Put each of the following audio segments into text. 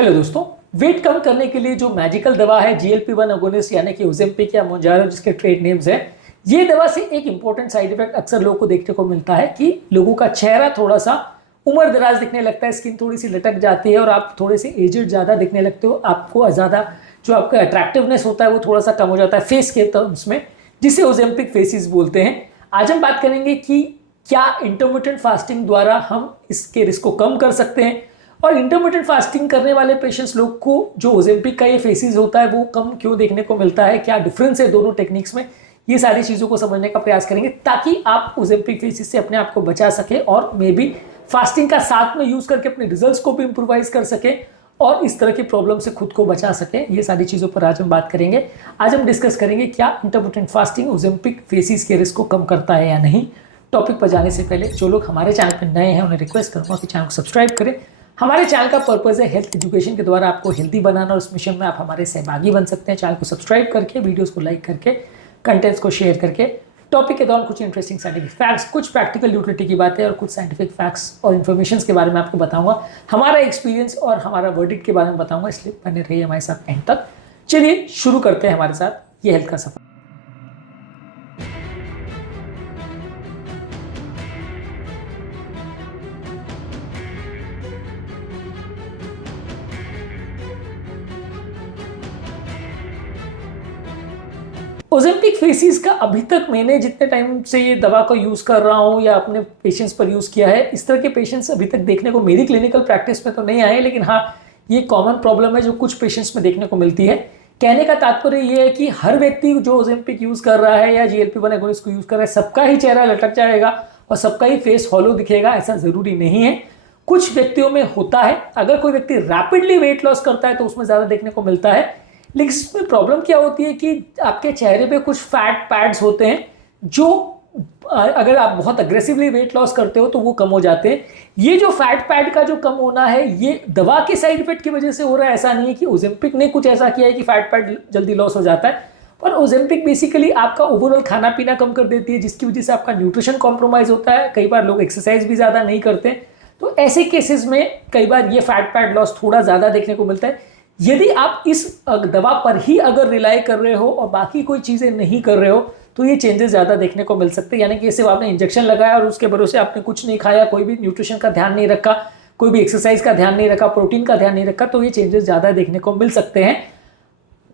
Hello दोस्तों, wait कम करने के लिए जो मैजिकल दवा है GLP-1 अगोनिस्ट यानी कि ओजेम्पिक या मोंजारो जिसके ट्रेड नेम्स है, ये दवा से एक इंपॉर्टेंट साइड इफेक्ट अक्सर लोगों को देखने को मिलता है कि लोगों का चेहरा थोड़ा सा उम्र दराज दिखने लगता है, स्किन थोड़ी सी लटक जाती है और आप थोड़े से एजेड ज़्यादा दिखने लगते हो। आपको ज़्यादा जो आपका अट्रैक्टिवनेस होता है वो थोड़ा सा कम हो जाता है फेस के टर्म्स में, जिसे ओजेम्पिक फेसिस बोलते हैं। आज हम बात करेंगे कि क्या इंटरमिटेंट फास्टिंग द्वारा हम इसके रिस्क को कम कर सकते हैं और इंटरमिटेंट फास्टिंग करने वाले पेशेंट्स लोग को जो ओजेम्पिक का ये फेसिस होता है वो कम क्यों देखने को मिलता है, क्या डिफरेंस है दोनों टेक्निक्स में। ये सारी चीज़ों को समझने का प्रयास करेंगे ताकि आप ओजेम्पिक फेसिस से अपने आप को बचा सके और मे बी फास्टिंग का साथ में यूज करके अपने रिजल्ट्स को भी इंप्रूवाइज कर सके और इस तरह की प्रॉब्लम से खुद को बचा सके। ये सारी चीज़ों पर आज हम बात करेंगे। आज हम डिस्कस करेंगे क्या इंटरमिटेंट फास्टिंग ओजेम्पिक फेसिस के रिस्क को कम करता है या नहीं। टॉपिक पर जाने से पहले जो लोग हमारे चैनल पर नए हैं उन्हें रिक्वेस्ट करूंगा कि चैनल को सब्सक्राइब करें। हमारे चैनल का पर्पज़ है हेल्थ एजुकेशन के द्वारा आपको हेल्दी बनाना और इस मिशन में आप हमारे सहभागी बन सकते हैं। चैनल को सब्सक्राइब करके, वीडियोस को लाइक करके, कंटेंट्स को शेयर करके। टॉपिक के दौरान कुछ इंटरेस्टिंग साइंटिफिक फैक्ट्स, कुछ प्रैक्टिकल यूटिलिटी की बातें और कुछ साइंटिफिक फैक्ट्स और इन्फॉर्मेशन के बारे में आपको बताऊंगा। हमारा एक्सपीरियंस और हमारा वर्डिक्ट के बारे में बताऊंगा, इसलिए बने रहिए हमारे साथ एंड तक। चलिए शुरू करते हैं हमारे साथ ये हेल्थ का सफर। ओजेम्पिक फेसिस का अभी तक मैंने जितने टाइम से ये दवा को यूज़ कर रहा हूँ या अपने पेशेंट्स पर यूज़ किया है, इस तरह के पेशेंट्स अभी तक देखने को मेरी क्लिनिकल प्रैक्टिस में तो नहीं आए, लेकिन हाँ ये कॉमन प्रॉब्लम है जो कुछ पेशेंट्स में देखने को मिलती है। कहने का तात्पर्य ये है कि हर व्यक्ति जो ओजेम्पिक यूज़ कर रहा है या GLP-1 एगोनिस्ट को यूज़ कर रहा है सबका ही चेहरा लटक जाएगा और सबका ही फेस हॉलो दिखेगा, ऐसा ज़रूरी नहीं है। कुछ व्यक्तियों में होता है। अगर कोई व्यक्ति रैपिडली वेट लॉस करता है तो उसमें ज़्यादा देखने को मिलता है, लेकिन इसमें प्रॉब्लम क्या होती है कि आपके चेहरे पे कुछ फैट पैड्स होते हैं जो अगर आप बहुत अग्रेसिवली वेट लॉस करते हो तो वो कम हो जाते हैं। ये जो फैट पैड का जो कम होना है ये दवा के साइड इफेक्ट की वजह से हो रहा है, ऐसा नहीं है कि ओजेम्पिक ने कुछ ऐसा किया है कि फैट पैड जल्दी लॉस हो जाता है। और ओजेम्पिक बेसिकली आपका ओवरऑल खाना पीना कम कर देती है, जिसकी वजह से आपका न्यूट्रिशन कॉम्प्रोमाइज होता है। कई बार लोग एक्सरसाइज भी ज़्यादा नहीं करते, तो ऐसे केसेस में कई बार ये फैट पैड लॉस थोड़ा ज़्यादा देखने को मिलता है। यदि आप इस दवा पर ही अगर रिलाई कर रहे हो और बाकी कोई चीज़ें नहीं कर रहे हो तो ये चेंजेस ज़्यादा देखने को मिल सकते हैं। यानी कि सिर्फ आपने इंजेक्शन लगाया और उसके भरोसे आपने कुछ नहीं खाया, कोई भी न्यूट्रिशन का ध्यान नहीं रखा, कोई भी एक्सरसाइज का ध्यान नहीं रखा, प्रोटीन का ध्यान नहीं रखा, तो ये चेंजेस ज़्यादा देखने को मिल सकते हैं,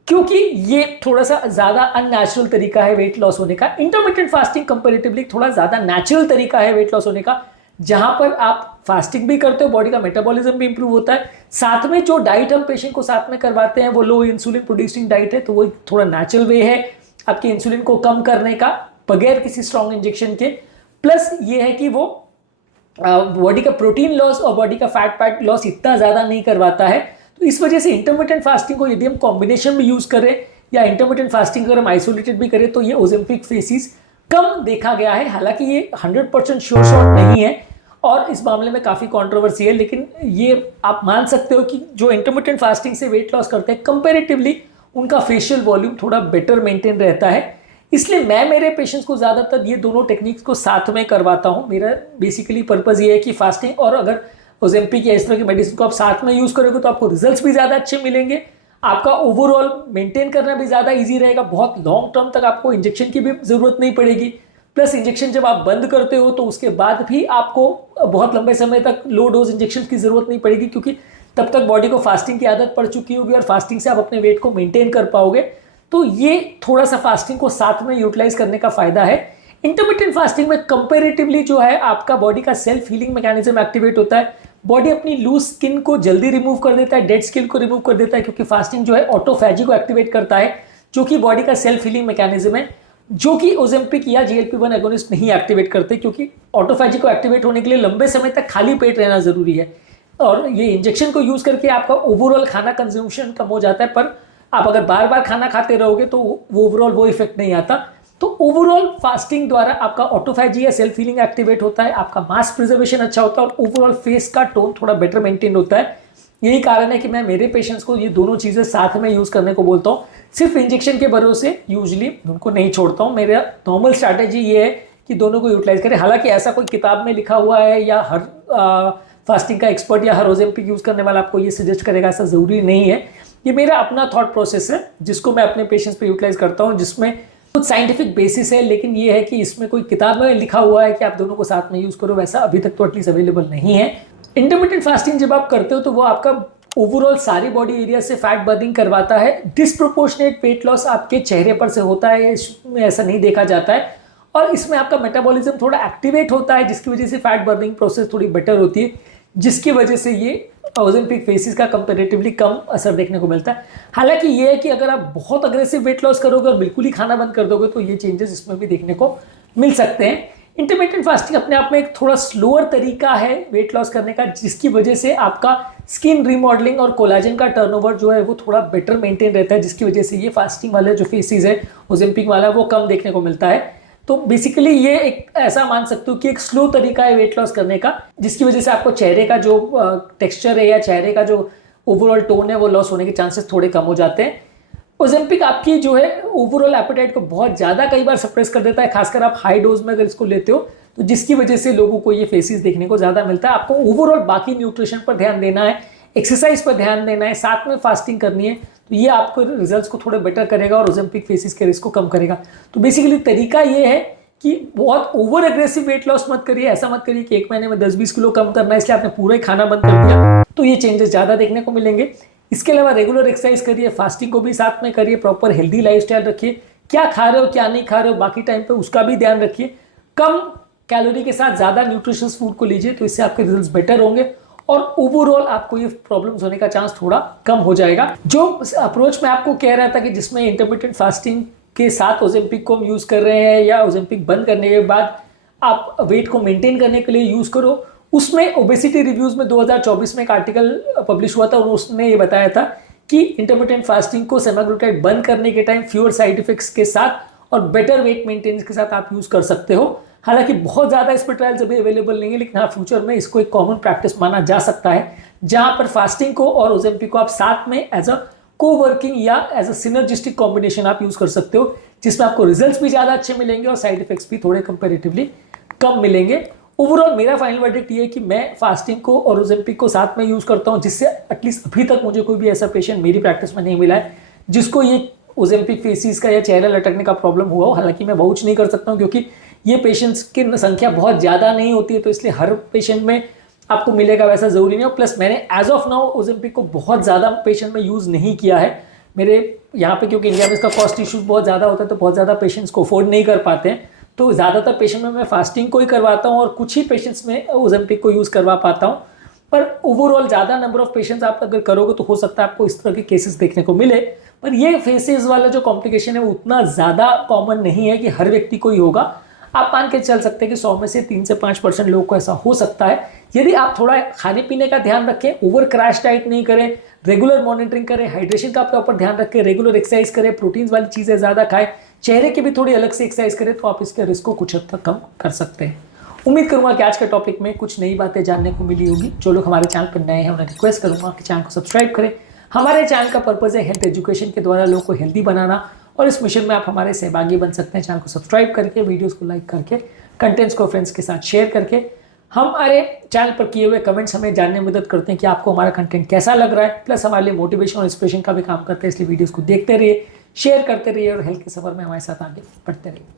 क्योंकि ये थोड़ा सा ज़्यादा अननेचुरल तरीका है वेट लॉस होने का। इंटरमिटेंट फास्टिंग कंपेरेटिवली थोड़ा ज़्यादा नेचुरल तरीका है वेट लॉस होने का, जहां पर आप फास्टिंग भी करते हो, बॉडी का मेटाबॉलिज्म भी इंप्रूव होता है। साथ में जो डाइट हम पेशेंट को साथ में करवाते हैं वो लो इंसुलिन प्रोड्यूसिंग डाइट है, तो वो थोड़ा नेचुरल वे है आपके इंसुलिन को कम करने का बगैर किसी स्ट्रॉन्ग इंजेक्शन के। प्लस ये है कि वो बॉडी का प्रोटीन लॉस और बॉडी का फैट पैट लॉस इतना ज़्यादा नहीं करवाता है। तो इस वजह से इंटरमिटेंट फास्टिंग को यदि हम कॉम्बिनेशन में यूज़ करें या इंटरमिटेंट फास्टिंग अगर हम आइसोलेटेड भी करें तो ये ओजेम्पिक फेसिस कम देखा गया है। हालांकि ये 100% श्योर शॉट नहीं है और इस मामले में काफ़ी कंट्रोवर्सी है, लेकिन ये आप मान सकते हो कि जो इंटरमिटेंट फास्टिंग से वेट लॉस करते हैं कंपैरेटिवली उनका फेशियल वॉल्यूम थोड़ा बेटर मेंटेन रहता है। इसलिए मैं मेरे पेशेंट्स को ज़्यादातर ये दोनों टेक्निक्स को साथ में करवाता हूँ। मेरा बेसिकली पर्पज़ ये है कि फास्टिंग और अगर ओजेम्पिक या इस तरह की मेडिसिन को आप साथ में यूज़ करोगे तो आपको रिजल्ट्स भी ज़्यादा अच्छे मिलेंगे, आपका ओवरऑल मेंटेन करना भी ज़्यादा ईजी रहेगा, बहुत लॉन्ग टर्म तक आपको इंजेक्शन की भी ज़रूरत नहीं पड़ेगी। प्लस इंजेक्शन जब आप बंद करते हो तो उसके बाद भी आपको बहुत लंबे समय तक लो डोज इंजेक्शन की ज़रूरत नहीं पड़ेगी, क्योंकि तब तक बॉडी को फास्टिंग की आदत पड़ चुकी होगी और फास्टिंग से आप अपने वेट को मेंटेन कर पाओगे। तो ये थोड़ा सा फास्टिंग को साथ में यूटिलाइज करने का फ़ायदा है। इंटरमिटेंट फास्टिंग में कंपेरेटिवली जो है आपका बॉडी का सेल्फ हीलिंग मैकेनिज्म एक्टिवेट होता है। बॉडी अपनी लूज स्किन को जल्दी रिमूव कर देता है, डेड स्किन को रिमूव कर देता है, क्योंकि फास्टिंग जो है ऑटोफैजी को एक्टिवेट करता है, जो कि बॉडी का सेल्फ हीलिंग मैकेनिज्म है, जो कि ओजेम्पिक या GLP-1 एगोनिस्ट नहीं एक्टिवेट करते, क्योंकि ऑटोफैजी को एक्टिवेट होने के लिए लंबे समय तक खाली पेट रहना जरूरी है और ये इंजेक्शन को यूज करके आपका ओवरऑल खाना कंज्यूमशन कम हो जाता है। पर आप अगर बार बार खाना खाते रहोगे तो वो ओवरऑल वो इफेक्ट नहीं आता। तो ओवरऑल फास्टिंग द्वारा आपका ऑटोफैजी या सेल्फ हीलिंग एक्टिवेट होता है, आपका मास प्रिजर्वेशन अच्छा होता है और ओवरऑल फेस का टोन थोड़ा बेटर मेंटेन होता है। यही कारण है कि मैं मेरे पेशेंट्स को ये दोनों चीज़ें साथ में यूज़ करने को बोलता हूँ। सिर्फ इंजेक्शन के भरोसे यूजुअली उनको नहीं छोड़ता हूँ। मेरा नॉर्मल स्ट्रैटेजी ये है कि दोनों को यूटिलाइज करें। हालांकि ऐसा कोई किताब में लिखा हुआ है या हर फास्टिंग का एक्सपर्ट या हर ओजेम्पिक यूज़ करने वाला आपको ये सजेस्ट करेगा, ऐसा ज़रूरी नहीं है। ये मेरा अपना थॉट प्रोसेस है जिसको मैं अपने पेशेंट्स पे यूटिलाइज करता हूँ, जिसमें कुछ साइंटिफिक बेसिस है, लेकिन ये है कि इसमें कोई किताब में लिखा हुआ है कि आप दोनों को साथ में यूज़ करो, वैसा अभी तक तो एटलीस्ट अवेलेबल नहीं है। इंटरमिटेंट फास्टिंग जब आप करते हो तो वो आपका ओवरऑल सारी बॉडी एरिया से फैट बर्निंग करवाता है। डिस्प्रोपोर्शनेट वेट लॉस आपके चेहरे पर से होता है, इसमें ऐसा नहीं देखा जाता है। और इसमें आपका मेटाबॉलिज्म थोड़ा एक्टिवेट होता है, जिसकी वजह से फैट बर्निंग प्रोसेस थोड़ी बेटर होती है, जिसकी वजह से ये ओजेम्पिक फेसिस का कंपैरेटिवली कम असर देखने को मिलता है। हालांकि ये है कि अगर आप बहुत अग्रेसिव वेट लॉस करोगे और बिल्कुल ही खाना बंद कर दोगे तो ये चेंजेस इसमें भी देखने को मिल सकते हैं। इंटरमिटेंट फास्टिंग अपने आप में एक थोड़ा स्लोअर तरीका है वेट लॉस करने का, जिसकी वजह से आपका स्किन रिमॉडलिंग और कोलाजन का टर्नओवर जो है वो थोड़ा बेटर मेंटेन रहता है, जिसकी वजह से ये फास्टिंग वाले जो फेसिस है ओजेम्पिक वाला वो कम देखने को मिलता है। तो बेसिकली ये एक ऐसा मान सकते हो कि एक स्लो तरीका है वेट लॉस करने का, जिसकी वजह से आपको चेहरे का जो टेक्सचर है या चेहरे का जो ओवरऑल टोन है वो लॉस होने के चांसेस थोड़े कम हो जाते हैं। ओजेम्पिक आपकी जो है ओवरऑल एपेटाइट को बहुत ज़्यादा कई बार सप्रेस कर देता है, खासकर आप हाई डोज में अगर इसको लेते हो, तो जिसकी वजह से लोगों को ये फेसिस देखने को ज़्यादा मिलता है। आपको ओवरऑल बाकी न्यूट्रिशन पर ध्यान देना है, एक्सरसाइज पर ध्यान देना है, साथ में फास्टिंग करनी है, तो ये आपको रिजल्ट्स को थोड़े बेटर करेगा और ओजेम्पिक फेसिस के रिस्क को कम करेगा। तो बेसिकली तरीका ये है कि बहुत ओवर एग्रेसिव वेट लॉस मत करिए। ऐसा मत करिए कि एक महीने में 10-20 किलो कम करना है इसलिए आपने पूरा ही खाना बंद कर दिया, तो ये चेंजेस ज़्यादा देखने को मिलेंगे। इसके अलावा रेगुलर एक्सरसाइज करिए, फास्टिंग को भी साथ में करिए, प्रॉपर हेल्दी लाइफस्टाइल रखिए, क्या खा रहे हो क्या नहीं खा रहे हो बाकी टाइम पे उसका भी ध्यान रखिए, कम कैलोरी के साथ ज़्यादा न्यूट्रिशियस फूड को लीजिए, तो इससे आपके रिजल्ट्स बेटर होंगे और ओवरऑल आपको ये प्रॉब्लम्स होने का चांस थोड़ा कम हो जाएगा। जो अप्रोच मैं आपको कह रहा था कि जिसमें इंटरमिटेंट फास्टिंग के साथ ओजेम्पिक को हम यूज़ कर रहे हैं या ओजेम्पिक बंद करने के बाद आप वेट को मेंटेन करने के लिए यूज़ करो, उसमें ओबेसिटी रिव्यूज़ में 2024 में एक आर्टिकल पब्लिश हुआ था और उसने ये बताया था कि इंटरमिटेंट फास्टिंग को सेमाग्लूटाइड बंद करने के टाइम फ्यूअर साइड इफेक्ट्स के साथ और बेटर वेट मेंटेनेंस के साथ आप यूज़ कर सकते हो। हालांकि बहुत ज़्यादा इस पर ट्रायल्स अभी अवेलेबल नहीं है, लेकिन हाँ फ्यूचर में इसको एक कॉमन प्रैक्टिस माना जा सकता है, जहाँ पर फास्टिंग को और ओजेम्पिक को आप साथ में एज अ को-वर्किंग या एज अ सिनर्जिस्टिक कॉम्बिनेशन आप यूज़ कर सकते हो, जिसमें आपको रिजल्ट्स भी ज़्यादा अच्छे मिलेंगे और साइड इफेक्ट्स भी थोड़े कंपेरेटिवली कम मिलेंगे। ओवरऑल मेरा फाइनल वर्डिक्ट ये है कि मैं फास्टिंग को और ओजेम्पिक को साथ में यूज़ करता हूँ, जिससे एटलीस्ट अभी तक मुझे कोई भी ऐसा पेशेंट मेरी प्रैक्टिस में नहीं मिला है जिसको ये ओजेम्पिक फेसिस का या चेहरा लटकने का प्रॉब्लम हुआ हो। हालांकि मैं वाउच नहीं कर सकता हूँ क्योंकि ये पेशेंट्स की संख्या बहुत ज़्यादा नहीं होती है, तो इसलिए हर पेशेंट में आपको मिलेगा वैसा ज़रूरी नहीं है। प्लस मैंने एज ऑफ नाउ ओजेम्पिक को बहुत ज़्यादा पेशेंट में यूज़ नहीं किया है मेरे यहाँ पे, क्योंकि इंडिया में इसका कॉस्ट इशूज़ बहुत ज़्यादा होता है, तो बहुत ज़्यादा पेशेंट्स को अफोर्ड नहीं कर पाते हैं। तो ज़्यादातर पेशेंट में मैं फास्टिंग को ही करवाता हूँ और कुछ ही पेशेंट्स में ओजेम्पिक को यूज़ करवा पाता हूँ। पर ओवरऑल ज़्यादा नंबर ऑफ पेशेंट्स आप अगर करोगे तो हो सकता है आपको इस तरह के केसेस देखने को मिले। पर ये फेसेस वाला जो कॉम्प्लिकेशन है वो उतना ज़्यादा कॉमन नहीं है कि हर व्यक्ति को ही होगा। आप मान के चल सकते हैं कि 100 में से 3 से 5% लोगों को ऐसा हो सकता है। यदि आप थोड़ा खाने पीने का ध्यान रखें, ओवर क्रैश डाइट नहीं करें, रेगुलर मॉनिटरिंग करें, हाइड्रेशन का प्रॉपर ध्यान रखें, रेगुलर एक्सरसाइज करें, प्रोटीन्स वाली चीज़ें ज़्यादा खाएं, चेहरे की भी थोड़ी अलग से एक्सरसाइज करें, तो आप इसके रिस्क को कुछ हद तक कम कर सकते हैं। उम्मीद करूंगा कि आज के टॉपिक में कुछ नई बातें जानने को मिली होगी। जो लोग हमारे चैनल पर नए हैं उन्हें रिक्वेस्ट करूंगा कि चैनल को सब्सक्राइब करें। हमारे चैनल का पर्पज़ है हेल्थ एजुकेशन के द्वारा लोगों को हेल्दी बनाना, और इस मिशन में आप हमारे सहभागी बन सकते हैं। चैनल को सब्सक्राइब करके, वीडियोस को लाइक करके, कंटेंट्स को फ्रेंड्स के साथ शेयर करके। हमारे चैनल पर किए हुए कमेंट्स हमें जानने में मदद करते हैं कि आपको हमारा कंटेंट कैसा लग रहा है, प्लस हमारे लिए मोटिवेशन और इंस्पिरेशन का भी काम करते हैं। इसलिए वीडियोस को देखते रहिए, शेयर करते रहिए और हेल्थ के सफर में हमारे साथ आगे बढ़ते रहिए।